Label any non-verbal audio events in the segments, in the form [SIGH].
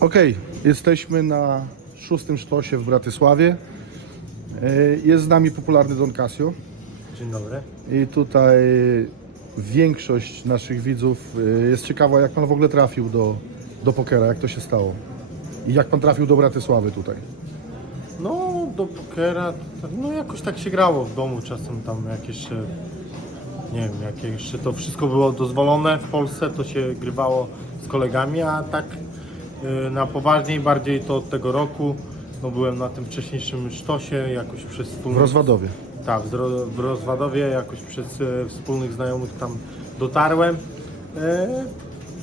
Okej, jesteśmy na szóstym sztosie w Bratysławie. E, Jest z nami popularny Don Casio Dzień dobry. i tutaj większość naszych widzów e, jest ciekawa, jak pan w ogóle trafił do, do pokera, jak to się stało i jak pan trafił do Bratysławy tutaj. No, do pokera, no jakoś tak się grało w domu czasem tam jak jeszcze, nie wiem, jak jeszcze to wszystko było dozwolone w Polsce, to się grywało z kolegami, a tak na poważniej bardziej to od tego roku, no byłem na tym wcześniejszym sztosie jakoś przez W wspólnych... Rozwadowie. Tak, w w Rozwadowie jakoś przez e, wspólnych znajomych tam dotarłem. E,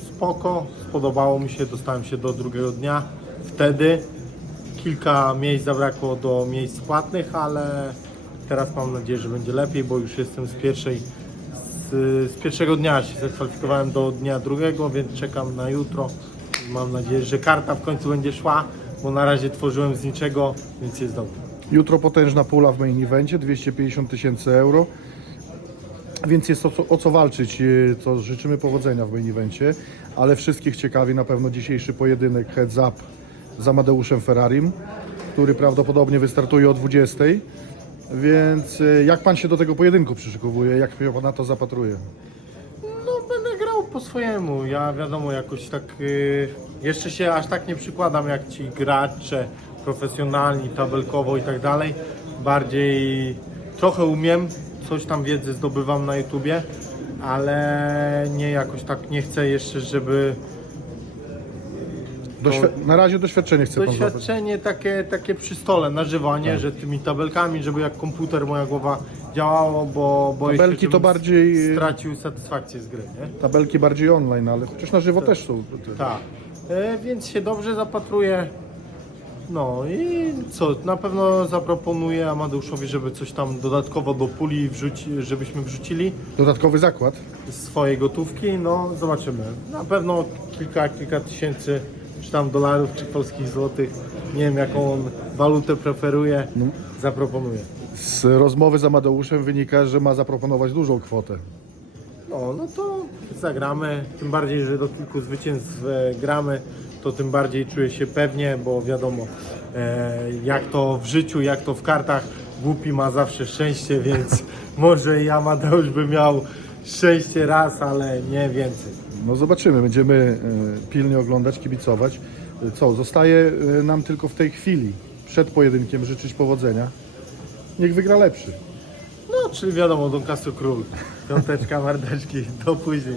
spoko, spodobało mi się, dostałem się do drugiego dnia. Wtedy kilka miejsc zabrakło do miejsc płatnych, ale teraz mam nadzieję, że będzie lepiej, bo już jestem z pierwszej z, z pierwszego dnia się zakwalifikowałem do dnia drugiego, więc czekam na jutro. Mam nadzieję, że karta w końcu będzie szła, bo na razie tworzyłem z niczego, więc jest dobrze. Jutro potężna pula w main evencie, 250 tysięcy euro. Więc jest o co, o co walczyć, e, to życzymy powodzenia w main evencie, ale wszystkich ciekawi na pewno dzisiejszy pojedynek heads up z Amadeuszem Ferrarim, który prawdopodobnie wystartuje o 20. Więc e, jak pan się do tego pojedynku przyszykowuje, jak pan na to zapatruje? Po swojemu. Ja wiadomo jakoś tak y, jeszcze się aż tak nie przykładam jak ci gracze profesjonalni, tabelkowo i tak dalej. Bardziej trochę umiem, coś tam wiedzy zdobywam na YouTubie, ale nie jakoś tak nie chcę jeszcze, żeby Doświ- na razie doświadczenie chce pan doświadczenie takie, takie przy stole na żywo, a nie, że tymi tabelkami, żeby jak komputer moja głowa działało, bo boję Tabelki się, to żebym bardziej- stracił satysfakcję z gry, nie? Tabelki bardziej online, ale chociaż na żywo też są. Tak, e, więc się dobrze zapatruję. No i co, na pewno zaproponuję Amadeuszowi, żeby coś tam dodatkowo do puli wrzuci, żebyśmy wrzucili Dodatkowy zakład. swojej gotówki. No zobaczymy. Na pewno kilka, kilka tysięcy, czy tam dolarów, czy polskich złotych. Nie wiem jaką on walutę preferuje. Zaproponuję. Z rozmowy z Amadeuszem wynika, że ma zaproponować dużą kwotę. No, no to zagramy. Tym bardziej, że do kilku zwycięstw e, gramy, to tym bardziej czuję się pewnie, bo wiadomo, e, jak to w życiu, jak to w kartach, głupi ma zawsze szczęście, więc [LAUGHS] może i Amadeusz by miał szczęście raz, ale nie więcej. No zobaczymy, będziemy e, pilnie oglądać, kibicować. E, Co, zostaje e, nam tylko w tej chwili, przed pojedynkiem, życzyć powodzenia. Niech wygra lepszy. No, czyli wiadomo, Don Castro Król. Piąteczka, [LAUGHS] mardeczki, do później.